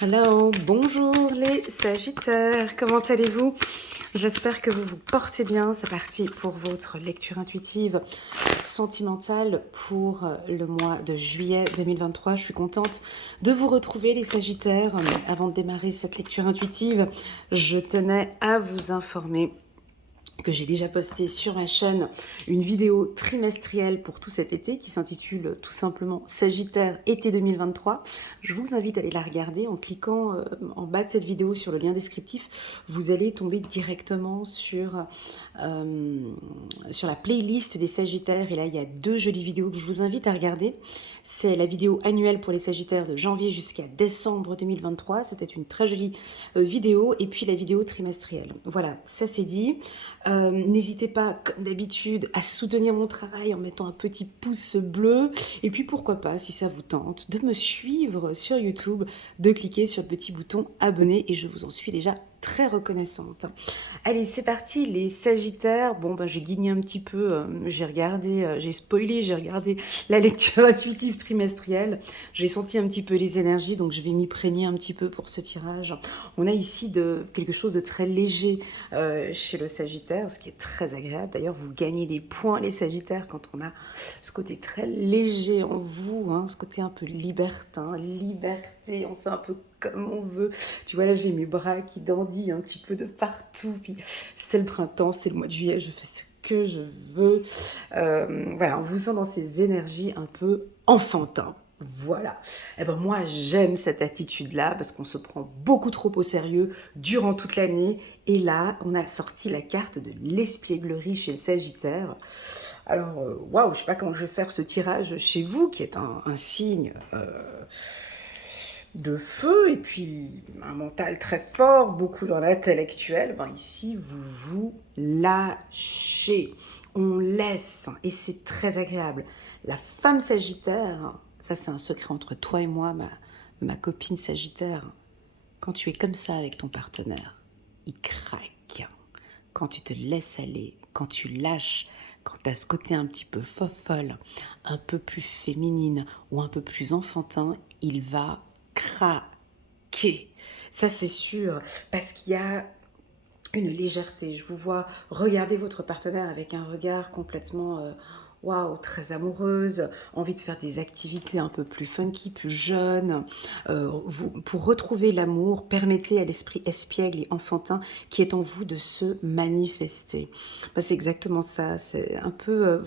Hello, bonjour les Sagittaires, comment allez-vous? J'espère que vous vous portez bien. C'est parti pour votre lecture intuitive sentimentale pour le mois de juillet 2023. Je suis contente de vous retrouver les Sagittaires. Avant de démarrer cette lecture intuitive, je tenais à vous informer que j'ai déjà posté sur ma chaîne une vidéo trimestrielle pour tout cet été qui s'intitule tout simplement Sagittaire été 2023. Je vous invite à aller la regarder en cliquant en bas de cette vidéo sur le lien descriptif. Vous allez tomber directement sur la playlist des Sagittaires et là il y a deux jolies vidéos que je vous invite à regarder. C'est la vidéo annuelle pour les Sagittaires de janvier jusqu'à décembre 2023. C'était une très jolie vidéo et puis la vidéo trimestrielle. Voilà, ça c'est dit. N'hésitez pas, comme d'habitude, à soutenir mon travail en mettant un petit pouce bleu. Et puis pourquoi pas, si ça vous tente, de me suivre sur YouTube, de cliquer sur le petit bouton abonner et je vous en suis déjà très reconnaissante. Allez, c'est parti, les Sagittaires. Bon, j'ai guigné un petit peu, j'ai regardé, j'ai spoilé, j'ai regardé la lecture intuitive trimestrielle. J'ai senti un petit peu les énergies, donc je vais m'y prégner un petit peu pour ce tirage. On a ici quelque chose de très léger chez le Sagittaire, ce qui est très agréable. D'ailleurs, vous gagnez des points, les Sagittaires, quand on a ce côté très léger en vous, hein, ce côté un peu libertin, liberté, on fait un peu comme on veut. Tu vois, là, j'ai mes bras qui dandinent un petit peu de partout. Puis c'est le printemps, c'est le mois de juillet, je fais ce que je veux. Voilà, on vous sent dans ces énergies un peu enfantins. Voilà. Et ben moi, j'aime cette attitude-là parce qu'on se prend beaucoup trop au sérieux durant toute l'année. Et là, on a sorti la carte de l'espièglerie chez le Sagittaire. Alors, waouh, je sais pas comment je vais faire ce tirage chez vous, qui est un signe de feu et puis un mental très fort, beaucoup dans l'intellectuel. Ben ici, vous vous lâchez. On laisse et c'est très agréable. La femme Sagittaire, ça c'est un secret entre toi et moi, ma copine Sagittaire. Quand tu es comme ça avec ton partenaire, il craque. Quand tu te laisses aller, quand tu lâches, quand tu as ce côté un petit peu fofolle, un peu plus féminine ou un peu plus enfantin, il va craquer. Ça c'est sûr, parce qu'il y a une légèreté. Je vous vois regarder votre partenaire avec un regard complètement waouh, très amoureuse, envie de faire des activités un peu plus funky, plus jeunes. Pour retrouver l'amour, permettez à l'esprit espiègle et enfantin qui est en vous de se manifester. C'est exactement ça. C'est un peu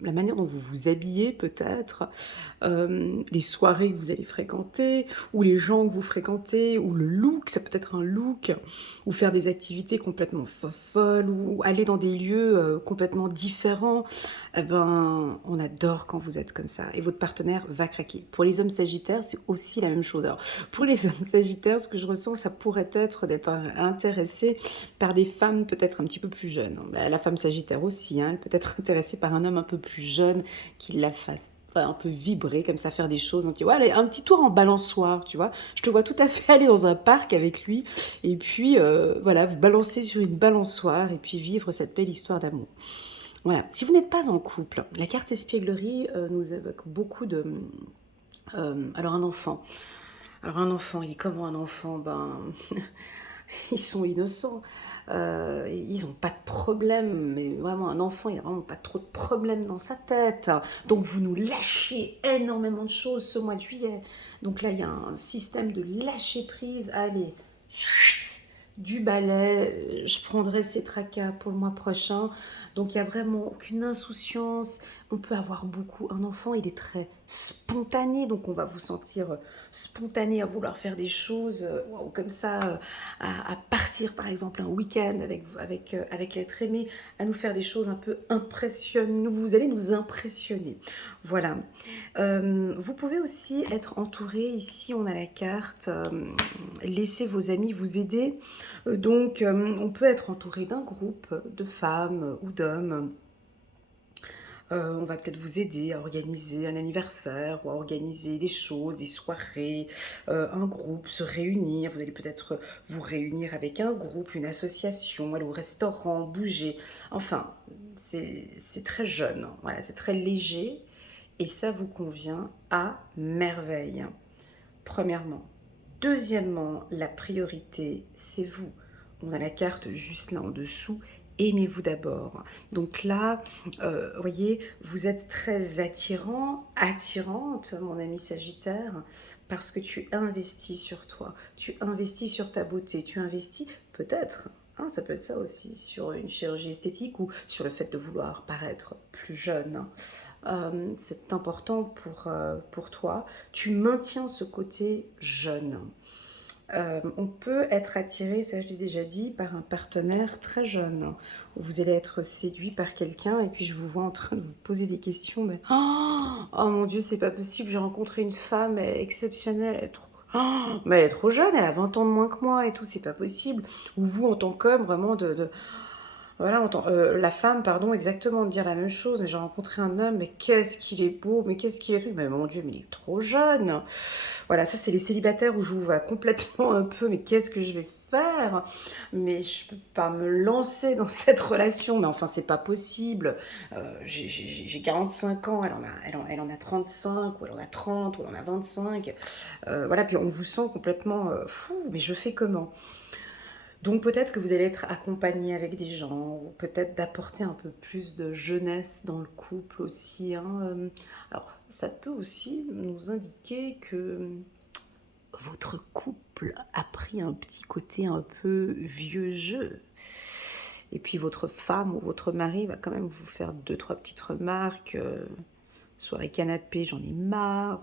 la manière dont vous vous habillez peut-être, les soirées que vous allez fréquenter, ou les gens que vous fréquentez, ou le look, ça peut être un look, ou faire des activités complètement folles, ou aller dans des lieux complètement différents. Eh ben, on adore quand vous êtes comme ça, et votre partenaire va craquer. Pour les hommes sagittaires, c'est aussi la même chose. Alors, pour les hommes sagittaires, ce que je ressens, ça pourrait être d'être intéressé par des femmes peut-être un petit peu plus jeunes. La femme sagittaire aussi, hein, elle peut être intéressée par un homme un peu plus jeune qui la fasse un peu vibrer comme ça, faire des choses, un petit tour en balançoire, tu vois. Je te vois tout à fait aller dans un parc avec lui et puis voilà, vous balancer sur une balançoire et puis vivre cette belle histoire d'amour. Voilà. Si vous n'êtes pas en couple, la carte espièglerie nous évoque beaucoup de... alors un enfant. Alors un enfant, il est comment un enfant? Ils sont innocents. Ils n'ont pas de problème, mais vraiment un enfant, il n'a vraiment pas trop de problèmes dans sa tête. Donc vous nous lâchez énormément de choses ce mois de juillet. Donc là, il y a un système de lâcher prise. Allez, du balai, je prendrai ces tracas pour le mois prochain. Donc il n'y a vraiment aucune insouciance. On peut avoir beaucoup. Un enfant, il est très spontané, donc on va vous sentir spontané à vouloir faire des choses comme ça, à partir par exemple un week-end avec l'être aimé, à nous faire des choses un peu impressionnantes. Vous allez nous impressionner. Voilà. Vous pouvez aussi être entouré. Ici, on a la carte. Laissez vos amis vous aider. Donc, on peut être entouré d'un groupe de femmes ou d'hommes. On va peut-être vous aider à organiser un anniversaire ou à organiser des choses, des soirées, un groupe, se réunir. Vous allez peut-être vous réunir avec un groupe, une association, aller au restaurant, bouger. Enfin, c'est très jeune, voilà, c'est très léger et ça vous convient à merveille. Premièrement. Deuxièmement, la priorité, c'est vous. On a la carte juste là en dessous. Aimez-vous d'abord. Donc là, voyez, vous êtes très attirant, attirante, mon ami Sagittaire, parce que tu investis sur toi, tu investis sur ta beauté, tu investis peut-être, hein, ça peut être ça aussi, sur une chirurgie esthétique ou sur le fait de vouloir paraître plus jeune. C'est important pour toi. Tu maintiens ce côté jeune. On peut être attiré, ça je l'ai déjà dit, par un partenaire très jeune. Vous allez être séduit par quelqu'un et puis je vous vois en train de vous poser des questions. Mais... Oh mon Dieu, c'est pas possible, j'ai rencontré une femme exceptionnelle. Elle est trop... mais elle est trop jeune, elle a 20 ans de moins que moi et tout, c'est pas possible. Ou vous, en tant qu'homme, vraiment voilà, la femme, pardon, exactement, de dire la même chose. Mais j'ai rencontré un homme, mais qu'est-ce qu'il est beau, mais qu'est-ce qu'il est... Mais mon Dieu, mais il est trop jeune. Voilà, ça c'est les célibataires où je vous vois complètement un peu, mais qu'est-ce que je vais faire? Mais je peux pas me lancer dans cette relation, mais enfin c'est pas possible. J'ai 45 ans, elle en a 35, ou elle en a 30, ou elle en a 25. Voilà, puis on vous sent complètement fou, mais je fais comment? Donc peut-être que vous allez être accompagné avec des gens, ou peut-être d'apporter un peu plus de jeunesse dans le couple aussi, hein. Alors ça peut aussi nous indiquer que votre couple a pris un petit côté un peu vieux jeu. Et puis votre femme ou votre mari va quand même vous faire deux, trois petites remarques. Soirée canapé, j'en ai marre.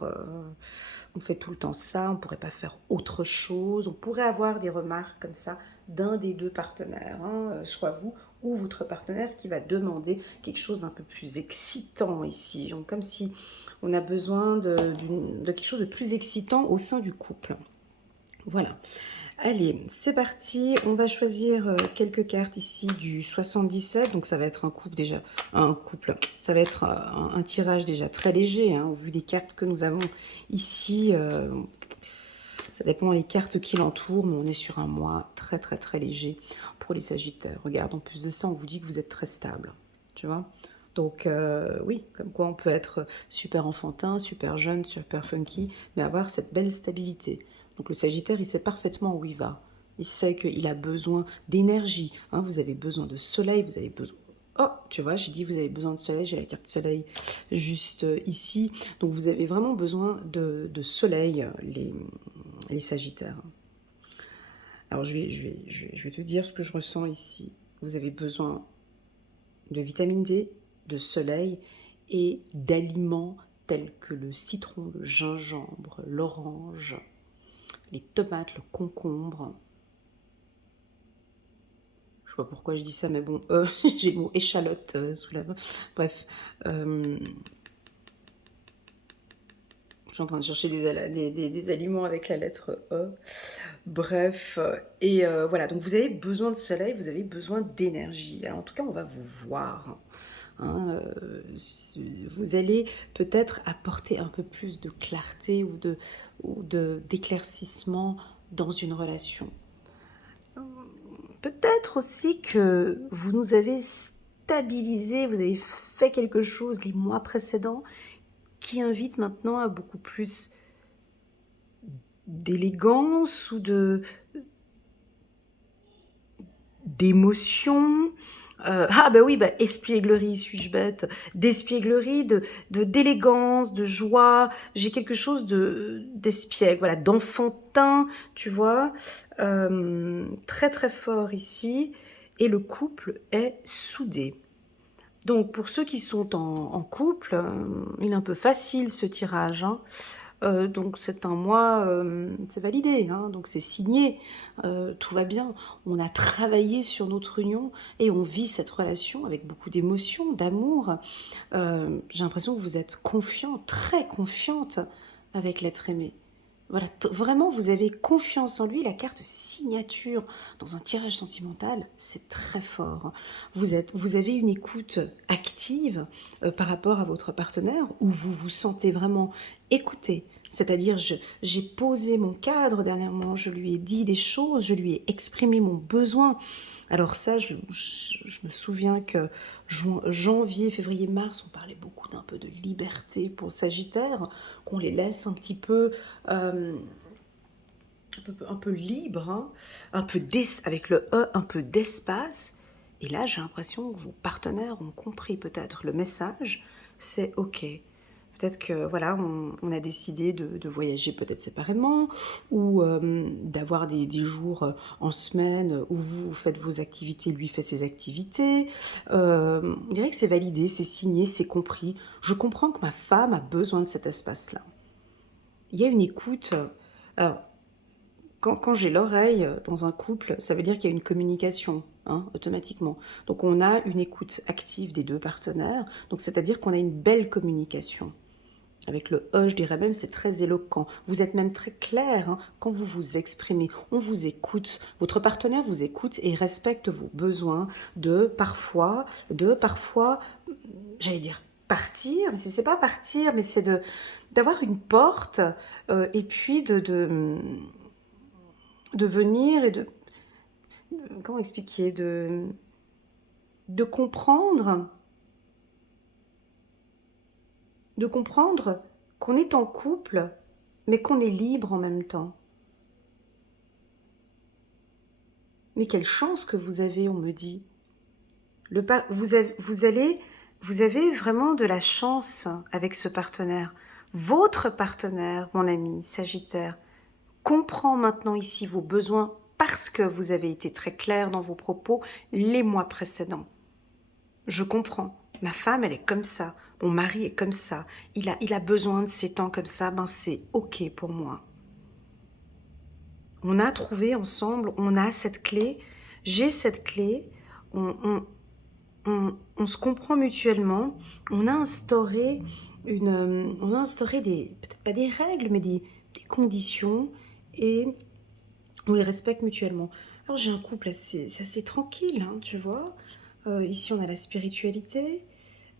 On fait tout le temps ça, on pourrait pas faire autre chose. On pourrait avoir des remarques comme ça d'un des deux partenaires, hein, soit vous ou votre partenaire qui va demander quelque chose d'un peu plus excitant ici. Donc, comme si on a besoin de quelque chose de plus excitant au sein du couple. Voilà. Allez, c'est parti. On va choisir quelques cartes ici du 77. Donc ça va être un couple déjà, un couple. Ça va être un tirage déjà très léger, hein, au vu des cartes que nous avons ici. Ça dépend des cartes qui l'entourent, mais on est sur un mois très très très léger pour les Sagittaires. Regarde, en plus de ça, on vous dit que vous êtes très stable, tu vois. Donc oui, comme quoi on peut être super enfantin, super jeune, super funky, mais avoir cette belle stabilité. Donc le Sagittaire, il sait parfaitement où il va. Il sait qu'il a besoin d'énergie, hein. Vous avez besoin de soleil, vous avez besoin... Oh, tu vois, j'ai dit vous avez besoin de soleil, j'ai la carte soleil juste ici. Donc vous avez vraiment besoin de soleil, les Sagittaires. Alors je vais te dire ce que je ressens ici. Vous avez besoin de vitamine D, de soleil et d'aliments tels que le citron, le gingembre, l'orange, les tomates, le concombre. Je sais pas pourquoi je dis ça, mais bon, j'ai le mot échalote sous la main. Bref, je suis en train de chercher des aliments avec la lettre E. Bref, et voilà, donc vous avez besoin de soleil, vous avez besoin d'énergie. Alors en tout cas, on va vous voir. Hein, vous allez peut-être apporter un peu plus de clarté ou d'éclaircissement dans une relation. Peut-être aussi que vous nous avez stabilisé, vous avez fait quelque chose les mois précédents qui invite maintenant à beaucoup plus d'élégance ou d'émotion. Ah bah oui, bah espièglerie, suis-je bête, d'espièglerie, d'élégance, de joie. J'ai quelque chose d'espiègle, voilà, d'enfantin, tu vois, très très fort ici. Et le couple est soudé. Donc pour ceux qui sont en couple, il est un peu facile ce tirage, hein. Donc c'est un mois, c'est validé, hein, donc c'est signé, tout va bien. On a travaillé sur notre union et on vit cette relation avec beaucoup d'émotion, d'amour. J'ai l'impression que vous êtes confiante, très confiante avec l'être aimé. Voilà, vraiment, vous avez confiance en lui. La carte signature dans un tirage sentimental, c'est très fort. Vous avez une écoute active par rapport à votre partenaire où vous vous sentez vraiment écouté. C'est-à-dire, j'ai posé mon cadre dernièrement, je lui ai dit des choses, je lui ai exprimé mon besoin. Alors ça, je me souviens que janvier, février, mars, on parlait beaucoup d'un peu de liberté pour Sagittaire, qu'on les laisse un petit peu un peu libre, hein, un peu avec le E, un peu d'espace. Et là, j'ai l'impression que vos partenaires ont compris peut-être le message. C'est OK. Peut-être que voilà, on a décidé de voyager peut-être séparément ou d'avoir des jours en semaine où vous faites vos activités, lui fait ses activités. On dirait que c'est validé, c'est signé, c'est compris. Je comprends que ma femme a besoin de cet espace-là. Il y a une écoute. Alors, quand j'ai l'oreille dans un couple, ça veut dire qu'il y a une communication, hein, automatiquement. Donc on a une écoute active des deux partenaires, donc c'est-à-dire qu'on a une belle communication. Avec le E, je dirais même, c'est très éloquent. Vous êtes même très clair, hein, quand vous vous exprimez. On vous écoute. Votre partenaire vous écoute et respecte vos besoins de parfois, j'allais dire partir, mais c'est pas partir, mais c'est d'avoir une porte et puis de venir et comment expliquer, de comprendre, de comprendre qu'on est en couple, mais qu'on est libre en même temps. Mais quelle chance que vous avez, on me dit. Vous avez vraiment de la chance avec ce partenaire. Votre partenaire, mon ami Sagittaire, comprend maintenant ici vos besoins parce que vous avez été très clair dans vos propos les mois précédents. Je comprends. Ma femme, elle est comme ça. Mon mari est comme ça. Il a besoin de ces temps comme ça. Ben, c'est OK pour moi. On a trouvé ensemble, on a cette clé. J'ai cette clé. On, on se comprend mutuellement. On a instauré peut-être pas des règles, mais des conditions et on les respecte mutuellement. Alors j'ai un couple c'est assez tranquille, hein, tu vois. Ici on a la spiritualité.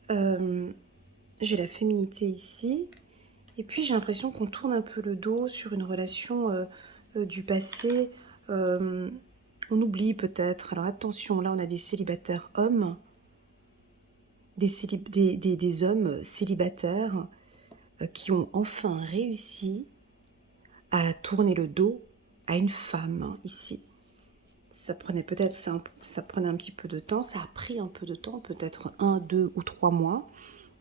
J'ai la féminité ici. Et puis j'ai l'impression qu'on tourne un peu le dos sur une relation du passé. Euh, on oublie peut-être. Alors attention, là on a des célibataires hommes, des hommes célibataires qui ont enfin réussi à tourner le dos à une femme, hein, ici. Ça prenait peut-être ça prenait un petit peu de temps, ça a pris un peu de temps, peut-être 1, 2 ou 3 mois.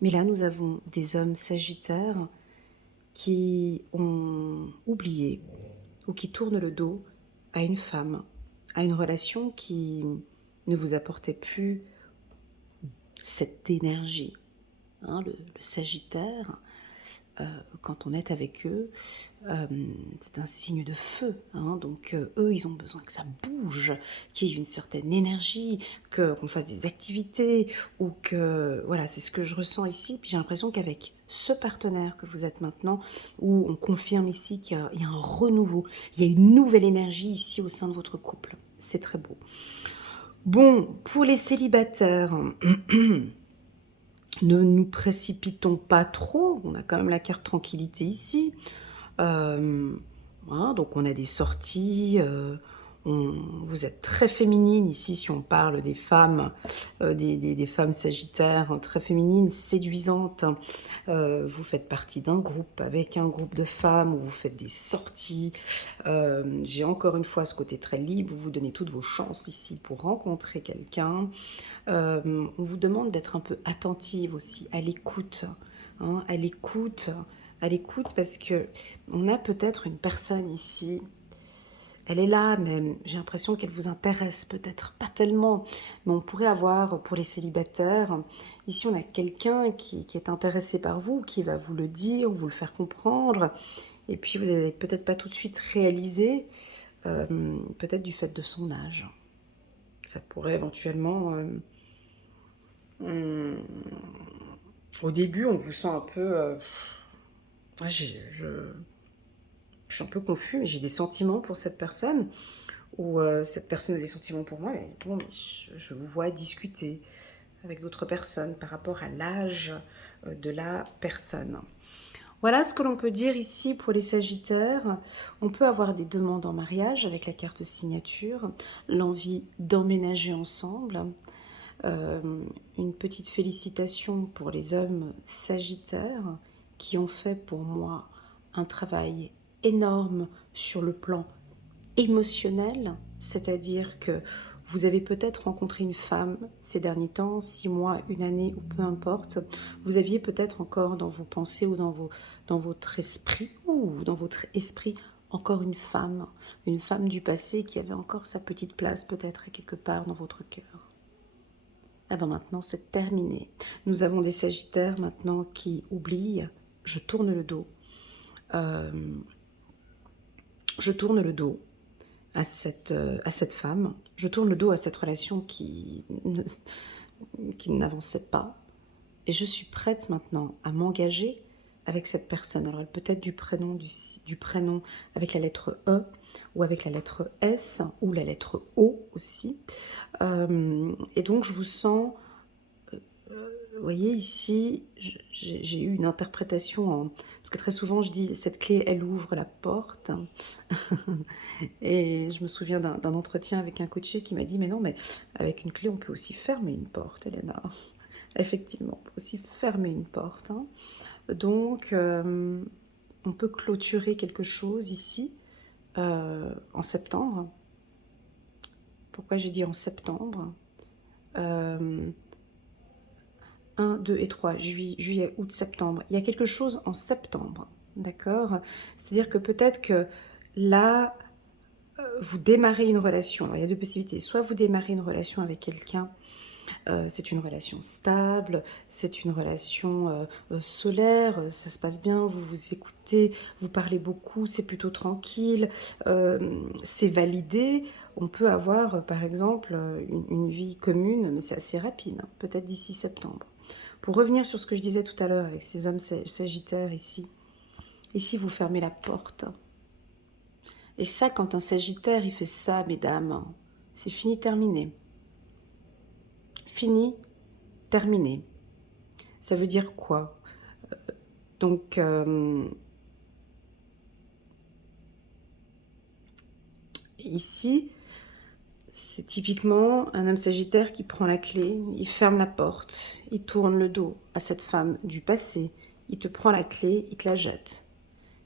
Mais là, nous avons des hommes sagittaires qui ont oublié ou qui tournent le dos à une femme, à une relation qui ne vous apportait plus cette énergie. Hein, le Sagittaire, quand on est avec eux, c'est un signe de feu. Hein, donc eux, ils ont besoin que ça bouge, qu'il y ait une certaine énergie, qu'on fasse des activités, ou que... Voilà, c'est ce que je ressens ici. Puis j'ai l'impression qu'avec ce partenaire que vous êtes maintenant, où on confirme ici qu'il y a un renouveau, il y a une nouvelle énergie ici au sein de votre couple. C'est très beau. Bon, pour les célibataires... Ne nous précipitons pas trop, on a quand même la carte tranquillité ici. Voilà, donc on a des sorties, vous êtes très féminine ici si on parle des femmes, des femmes sagittaires, hein, très féminines, séduisantes. Vous faites partie d'un groupe avec un groupe de femmes où vous faites des sorties. J'ai encore une fois ce côté très libre, vous vous donnez toutes vos chances ici pour rencontrer quelqu'un. On vous demande d'être un peu attentive aussi, à l'écoute, hein, à l'écoute parce que on a peut-être une personne ici, elle est là, mais j'ai l'impression qu'elle vous intéresse peut-être pas tellement, mais on pourrait avoir pour les célibataires, ici on a quelqu'un qui est intéressé par vous, qui va vous le dire, vous le faire comprendre, et puis vous n'allez peut-être pas tout de suite réaliser, peut-être du fait de son âge. Ça pourrait éventuellement... au début, on vous sent un peu... ouais, je suis un peu confus, mais j'ai des sentiments pour cette personne, ou cette personne a des sentiments pour moi, mais bon, mais je vous vois discuter avec d'autres personnes par rapport à l'âge de la personne. Voilà ce que l'on peut dire ici pour les Sagittaires. On peut avoir des demandes en mariage avec la carte signature, l'envie d'emménager ensemble. Une petite félicitation pour les hommes Sagittaires qui ont fait pour moi un travail énorme sur le plan émotionnel, c'est-à-dire que vous avez peut-être rencontré une femme ces derniers temps, 6 mois, une année ou peu importe. Vous aviez peut-être encore dans vos pensées ou dans votre esprit, encore une femme du passé qui avait encore sa petite place peut-être à quelque part dans votre cœur. Eh bien maintenant c'est terminé. Nous avons des Sagittaires maintenant qui oublient. Je tourne le dos. Euh, je tourne le dos à cette femme. Je tourne le dos à cette relation qui n'avançait pas. Et je suis prête maintenant à m'engager avec cette personne. Alors elle peut être du prénom avec la lettre E ou avec la lettre S ou la lettre O aussi. Et donc je vous sens... Vous voyez ici, j'ai eu une interprétation parce que très souvent je dis cette clé elle ouvre la porte et je me souviens d'un entretien avec un coaché qui m'a dit mais non mais avec une clé on peut aussi fermer une porte Elena. Effectivement on peut aussi fermer une porte hein. Donc on peut clôturer quelque chose ici en septembre. Pourquoi j'ai dit en septembre 1, 2 et 3, juillet, août, septembre. Il y a quelque chose en septembre, d'accord? C'est-à-dire que peut-être que là, vous démarrez une relation. Alors, il y a deux possibilités. Soit vous démarrez une relation avec quelqu'un, c'est une relation stable, c'est une relation solaire, ça se passe bien, vous vous écoutez, vous parlez beaucoup, c'est plutôt tranquille, c'est validé. On peut avoir, par exemple, une vie commune, mais c'est assez rapide, hein, peut-être d'ici septembre. Pour revenir sur ce que je disais tout à l'heure avec ces hommes sagittaires ici, vous fermez la porte. Et ça, quand un sagittaire, il fait ça, mesdames, c'est fini, terminé. Fini, terminé. Ça veut dire quoi? Donc, ici, c'est typiquement un homme sagittaire qui prend la clé, il ferme la porte, il tourne le dos à cette femme du passé, il te prend la clé, il te la jette.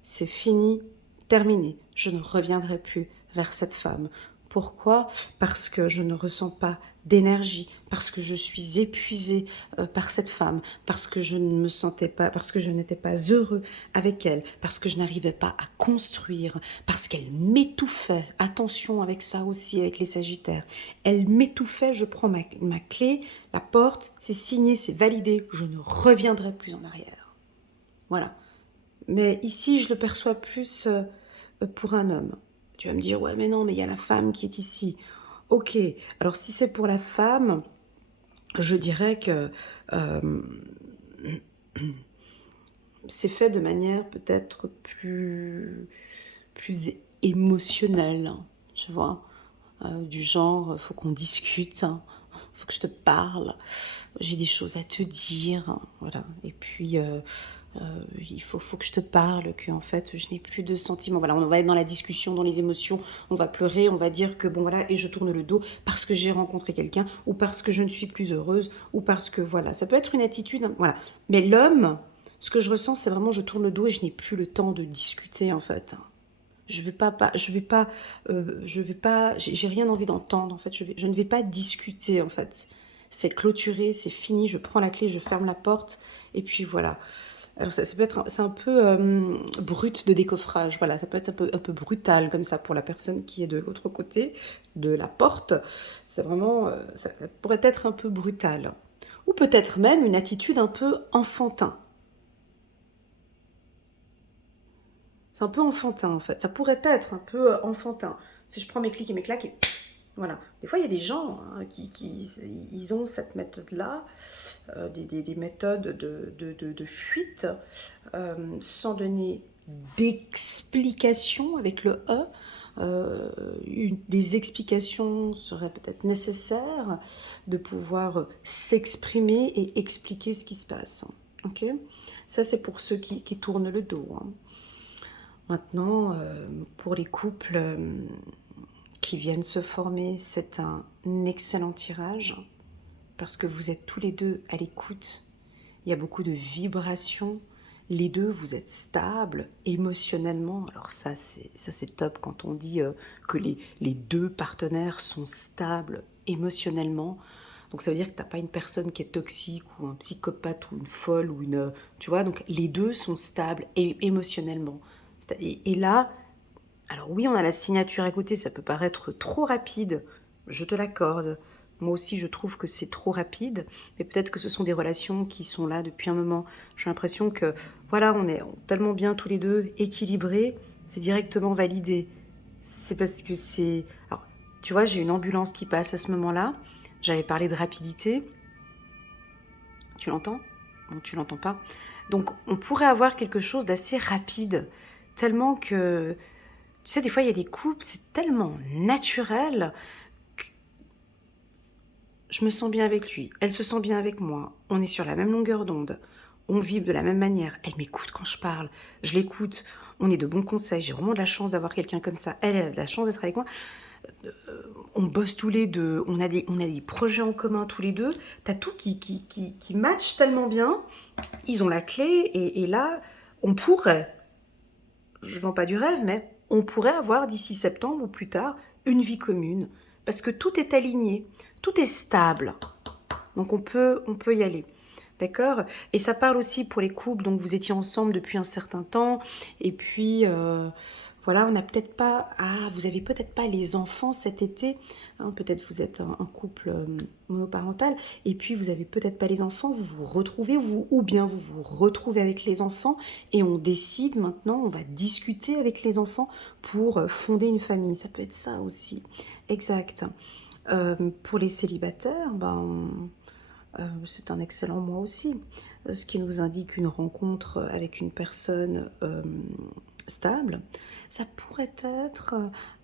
C'est fini, terminé. Je ne reviendrai plus vers cette femme. Pourquoi? Parce que je ne ressens pas d'énergie, parce que je suis épuisée par cette femme, parce que je ne me sentais pas, parce que je n'étais pas heureux avec elle, parce que je n'arrivais pas à construire, parce qu'elle m'étouffait. Attention avec ça aussi, avec les Sagittaires. Elle m'étouffait, je prends ma clé, la porte, c'est signé, c'est validé, je ne reviendrai plus en arrière. Voilà. Mais ici, je le perçois plus pour un homme. Tu vas me dire, ouais, mais non, mais il y a la femme qui est ici. Ok, alors si c'est pour la femme, je dirais que c'est fait de manière peut-être plus émotionnelle, hein, tu vois. Du genre, faut qu'on discute, hein, faut que je te parle, j'ai des choses à te dire, hein, voilà. Et puis, il faut que je te parle, que en fait, je n'ai plus de sentiments. Voilà, on va être dans la discussion, dans les émotions, on va pleurer, on va dire que bon voilà, et je tourne le dos parce que j'ai rencontré quelqu'un, ou parce que je ne suis plus heureuse, ou parce que voilà, ça peut être une attitude, hein, voilà. Mais l'homme, ce que je ressens, c'est vraiment je tourne le dos et je n'ai plus le temps de discuter en fait. J'ai rien envie d'entendre en fait. Je ne vais pas discuter en fait. C'est clôturé, c'est fini. Je prends la clé, je ferme la porte et puis voilà. Alors ça peut être, c'est un peu brut de décoffrage. Voilà, ça peut être un peu brutal comme ça pour la personne qui est de l'autre côté de la porte. C'est vraiment, ça pourrait être un peu brutal, ou peut-être même une attitude un peu enfantin. C'est un peu enfantin en fait. Ça pourrait être un peu enfantin. Si je prends mes clics et mes claques et voilà. Des fois, il y a des gens hein, ils ont cette méthode-là, des méthodes de fuite, sans donner d'explication avec le E. Des explications seraient peut-être nécessaires de pouvoir s'exprimer et expliquer ce qui se passe. Ok? Ça, c'est pour ceux qui tournent le dos. Hein. Maintenant, pour les couples qui viennent se former, c'est un excellent tirage parce que vous êtes tous les deux à l'écoute. Il y a beaucoup de vibrations. les deux, vous êtes stables émotionnellement. Alors ça, c'est top quand on dit que les deux partenaires sont stables émotionnellement. Donc ça veut dire que tu n'as pas une personne qui est toxique ou un psychopathe ou une folle ou une... Tu vois, donc les deux sont stables émotionnellement. Et là, alors oui, on a la signature à côté, ça peut paraître trop rapide, je te l'accorde. Moi aussi, je trouve que c'est trop rapide, mais peut-être que ce sont des relations qui sont là depuis un moment. J'ai l'impression que, voilà, on est tellement bien tous les deux, équilibrés, c'est directement validé. C'est parce que c'est... Alors, tu vois, j'ai une ambulance qui passe à ce moment-là. J'avais parlé de rapidité. Tu l'entends? Bon, tu l'entends pas. Donc, on pourrait avoir quelque chose d'assez rapide, tellement que... Tu sais, des fois, il y a des couples, c'est tellement naturel que je me sens bien avec lui, elle se sent bien avec moi, on est sur la même longueur d'onde, on vibre de la même manière, elle m'écoute quand je parle, je l'écoute, on est de bons conseils, j'ai vraiment de la chance d'avoir quelqu'un comme ça, elle a de la chance d'être avec moi, on bosse tous les deux, on a des projets en commun tous les deux, t'as tout qui match tellement bien, ils ont la clé, et là, on pourrait, je vends pas du rêve, mais on pourrait avoir d'ici septembre ou plus tard une vie commune. Parce que tout est aligné, tout est stable. Donc on peut y aller. D'accord? Et ça parle aussi pour les couples, donc vous étiez ensemble depuis un certain temps, et puis voilà, on n'a peut-être pas, vous avez peut-être pas les enfants cet été, hein, peut-être vous êtes un couple monoparental, et puis vous avez peut-être pas les enfants, vous vous retrouvez, ou bien vous vous retrouvez avec les enfants, et on décide maintenant, on va discuter avec les enfants pour fonder une famille, ça peut être ça aussi, exact. Pour les célibataires, c'est un excellent mois aussi, ce qui nous indique une rencontre avec une personne stable. Ça pourrait être...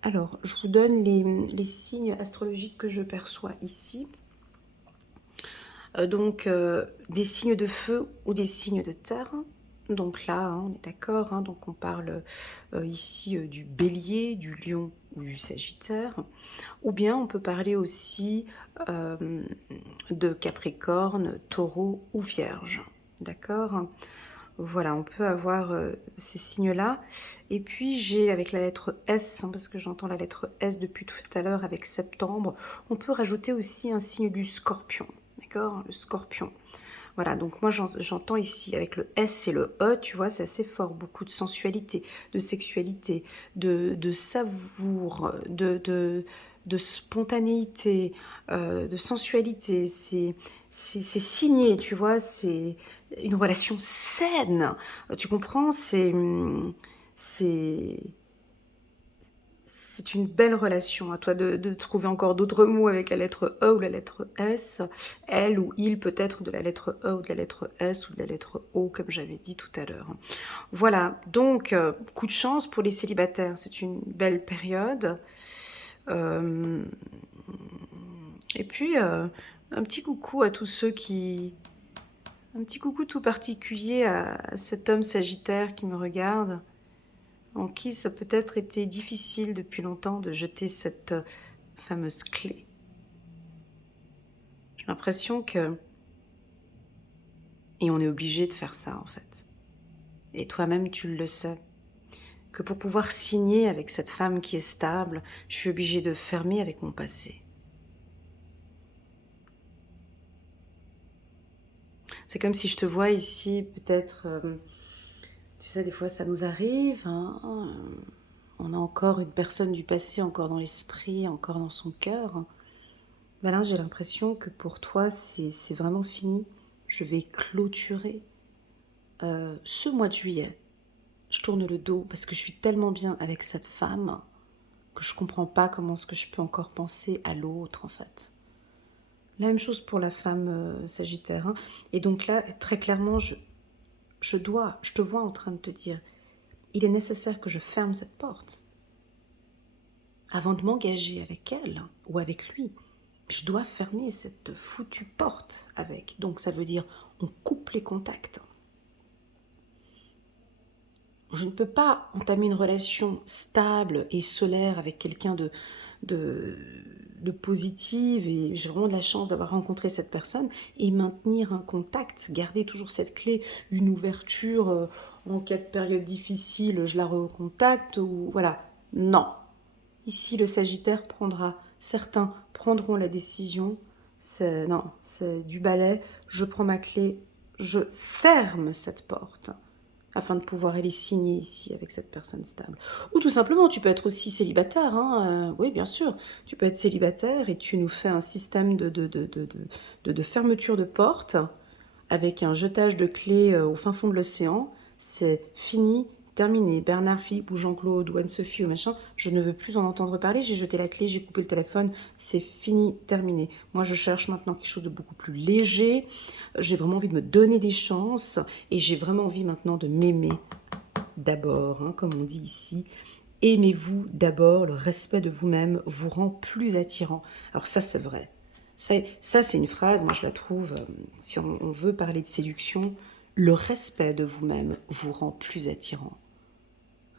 alors, je vous donne les signes astrologiques que je perçois ici. Donc, des signes de feu ou des signes de terre. Donc là, hein, on est d'accord, hein, donc on parle ici du bélier, du lion ou du sagittaire. Ou bien on peut parler aussi de Capricorne, Taureau ou Vierge. D'accord? Voilà, on peut avoir ces signes-là. Et puis j'ai avec la lettre S, hein, parce que j'entends la lettre S depuis tout à l'heure avec septembre, on peut rajouter aussi un signe du Scorpion. D'accord? Le Scorpion. Voilà, donc moi j'entends ici avec le S et le E, tu vois, c'est assez fort, beaucoup de sensualité, de sexualité, de savour, de spontanéité, de sensualité, c'est signé, tu vois, c'est une relation saine, tu comprends, c'est c'est une belle relation. À toi de trouver encore d'autres mots avec la lettre E ou la lettre S. Elle ou il peut-être de la lettre E ou de la lettre S ou de la lettre O, comme j'avais dit tout à l'heure. Voilà, donc coup de chance pour les célibataires. C'est une belle période. Euh, et puis, un petit coucou à tous ceux qui... Un petit coucou tout particulier à cet homme sagittaire qui me regarde, en qui ça peut-être été difficile depuis longtemps de jeter cette fameuse clé. J'ai l'impression que... Et on est obligé de faire ça en fait. Et toi-même tu le sais. Que pour pouvoir signer avec cette femme qui est stable, je suis obligée de fermer avec mon passé. C'est comme si je te vois ici, peut-être... tu sais, des fois ça nous arrive, hein, on a encore une personne du passé, encore dans l'esprit, encore dans son cœur. Ben là, j'ai l'impression que pour toi, c'est vraiment fini. Je vais clôturer ce mois de juillet. Je tourne le dos parce que je suis tellement bien avec cette femme que je comprends pas comment est-ce que je peux encore penser à l'autre, en fait. La même chose pour la femme sagittaire, hein. Et donc là, très clairement, je te vois en train de te dire, il est nécessaire que je ferme cette porte avant de m'engager avec elle ou avec lui. Je dois fermer cette foutue porte avec. Donc ça veut dire on coupe les contacts. je ne peux pas entamer une relation stable et solaire avec quelqu'un de, de positive, et j'ai vraiment de la chance d'avoir rencontré cette personne, et maintenir un contact, garder toujours cette clé, une ouverture, en cas de période difficile, je la recontacte, ou voilà. Non. Ici, le Sagittaire prendra, certains prendront la décision, non, c'est du balai, je prends ma clé, je ferme cette porte afin de pouvoir aller signer ici avec cette personne stable. Ou tout simplement, tu peux être aussi célibataire, hein, oui, bien sûr, tu peux être célibataire et tu nous fais un système de fermeture de porte avec un jetage de clés au fin fond de l'océan. C'est fini, terminé. Bernard, Philippe ou Jean-Claude ou Anne-Sophie ou machin, je ne veux plus en entendre parler. J'ai jeté la clé, j'ai coupé le téléphone, c'est fini, terminé. Moi, je cherche maintenant quelque chose de beaucoup plus léger. J'ai vraiment envie de me donner des chances et j'ai vraiment envie maintenant de m'aimer d'abord, hein, comme on dit ici. Aimez-vous d'abord, le respect de vous-même vous rend plus attirant. Alors ça, c'est vrai. Ça c'est une phrase, moi je la trouve, si on veut parler de séduction, le respect de vous-même vous rend plus attirant.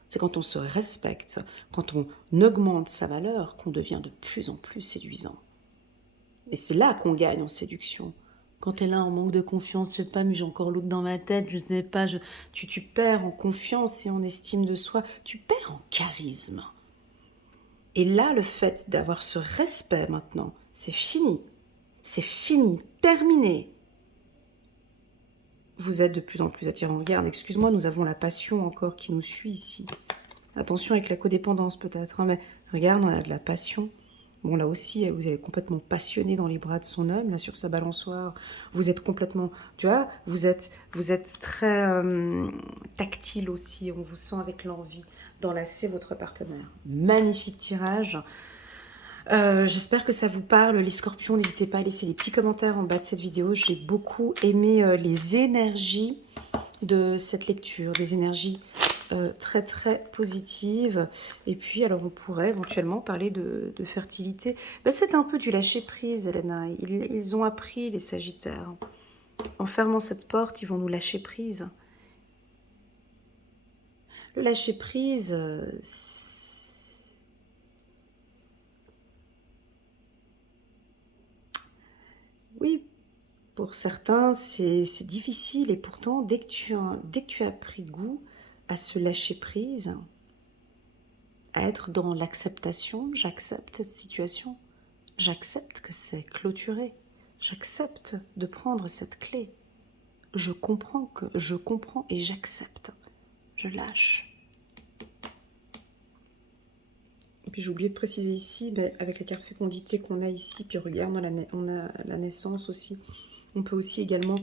C'est quand on se respecte, quand on augmente sa valeur, qu'on devient de plus en plus séduisant. Et c'est là qu'on gagne en séduction. Quand tu es là en manque de confiance, je sais pas, mais j'ai encore l'autre dans ma tête, je sais pas, tu perds en confiance et en estime de soi, tu perds en charisme. Et là, le fait d'avoir ce respect maintenant, c'est fini, terminé. Vous êtes de plus en plus attirant. Regarde, excuse-moi, nous avons la passion encore qui nous suit ici. Attention avec la codépendance peut-être, hein, mais regarde, on a de la passion. Bon, là aussi, vous êtes complètement passionné dans les bras de son homme, là, sur sa balançoire. Vous êtes complètement, tu vois, vous êtes très tactile aussi. On vous sent avec l'envie d'enlacer votre partenaire. Magnifique tirage. J'espère que ça vous parle, les scorpions. N'hésitez pas à laisser des petits commentaires en bas de cette vidéo. J'ai beaucoup aimé les énergies de cette lecture, des énergies très très positives. Et puis alors on pourrait éventuellement parler de fertilité. Ben, c'est un peu du lâcher prise, Elena. Ils ont appris, les Sagittaires. En fermant cette porte, ils vont nous lâcher prise. Le lâcher prise, oui, pour certains, c'est difficile. Et pourtant, dès que tu as pris goût à se lâcher prise, à être dans l'acceptation, j'accepte cette situation, j'accepte que c'est clôturé, j'accepte de prendre cette clé, je comprends et j'accepte, je lâche. Et puis j'ai oublié de préciser ici, ben, avec la carte fécondité qu'on a ici, puis regarde, on a la naissance aussi, on peut aussi également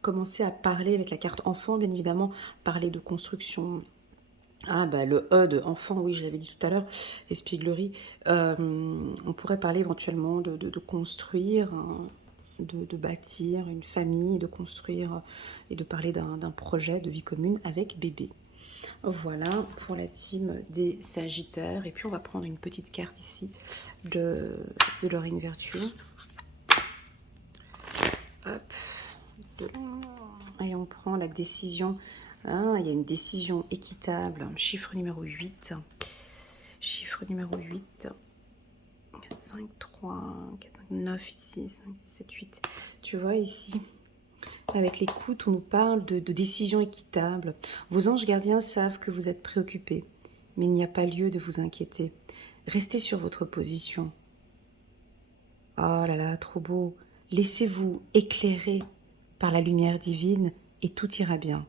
commencer à parler avec la carte enfant, bien évidemment, parler de construction. Ah bah le E de enfant, oui, je l'avais dit tout à l'heure, espièglerie. On pourrait parler éventuellement de construire, hein, de bâtir une famille, de construire et de parler d'un projet de vie commune avec bébé. Voilà pour la team des Sagittaires. Et puis on va prendre une petite carte ici de Dorine Virtue. Hop. Et on prend la décision. Ah, il y a une décision équitable. Chiffre numéro 8. Chiffre numéro 8. 4, 5, 3, 4, 5, 9 ici. 5, 6, 7, 8. Tu vois ici, avec l'écoute, on nous parle de décision équitable. Vos anges gardiens savent que vous êtes préoccupés, mais il n'y a pas lieu de vous inquiéter. Restez sur votre position. Oh là là, trop beau. Laissez-vous éclairer par la lumière divine et tout ira bien.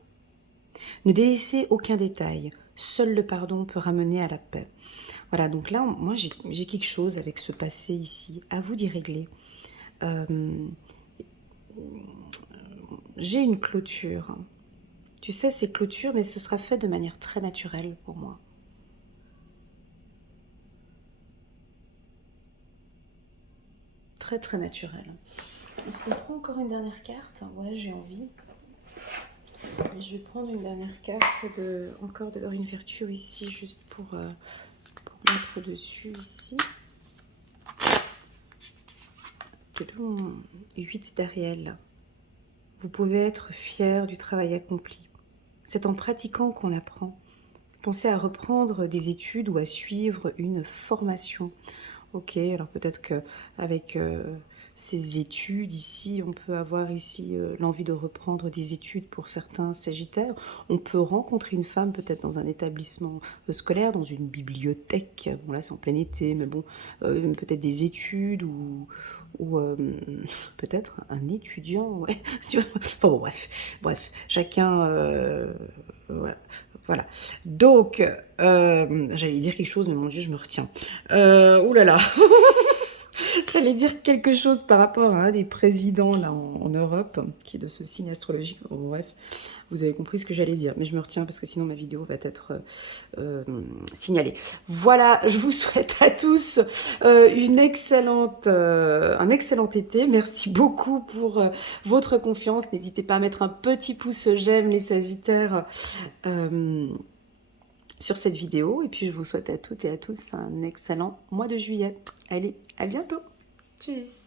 Ne délaissez aucun détail. Seul le pardon peut ramener à la paix. Voilà, donc là, moi, j'ai quelque chose avec ce passé ici. À vous d'y régler. J'ai une clôture. Tu sais, c'est clôture, mais ce sera fait de manière très naturelle pour moi. Très, très naturelle. Est-ce qu'on prend encore une dernière carte? Ouais, j'ai envie. Et je vais prendre une dernière carte encore de Dorine Virtue ici, juste pour mettre dessus ici. 8 d'Ariel. Vous pouvez être fier du travail accompli. C'est en pratiquant qu'on apprend. pensez à reprendre des études ou à suivre une formation. Ok, alors peut-être qu'avec ces études ici, on peut avoir ici l'envie de reprendre des études pour certains sagittaires. On peut rencontrer une femme peut-être dans un établissement scolaire, dans une bibliothèque. Bon là c'est en plein été, mais bon, peut-être des études ou peut-être un étudiant, ouais. Tu vois, enfin bon, bref, chacun, ouais, voilà. Donc, j'allais dire quelque chose, mais mon Dieu, je me retiens. Ouh là là. J'allais dire quelque chose par rapport à un des présidents là en Europe, qui est de ce signe astrologique. Bon, bref, vous avez compris ce que j'allais dire, mais je me retiens parce que sinon ma vidéo va être signalée. Voilà, je vous souhaite à tous un excellent été. Merci beaucoup pour votre confiance. N'hésitez pas à mettre un petit pouce j'aime les Sagittaires. Sur cette vidéo, et puis je vous souhaite à toutes et à tous un excellent mois de juillet. Allez, à bientôt. Tchuss.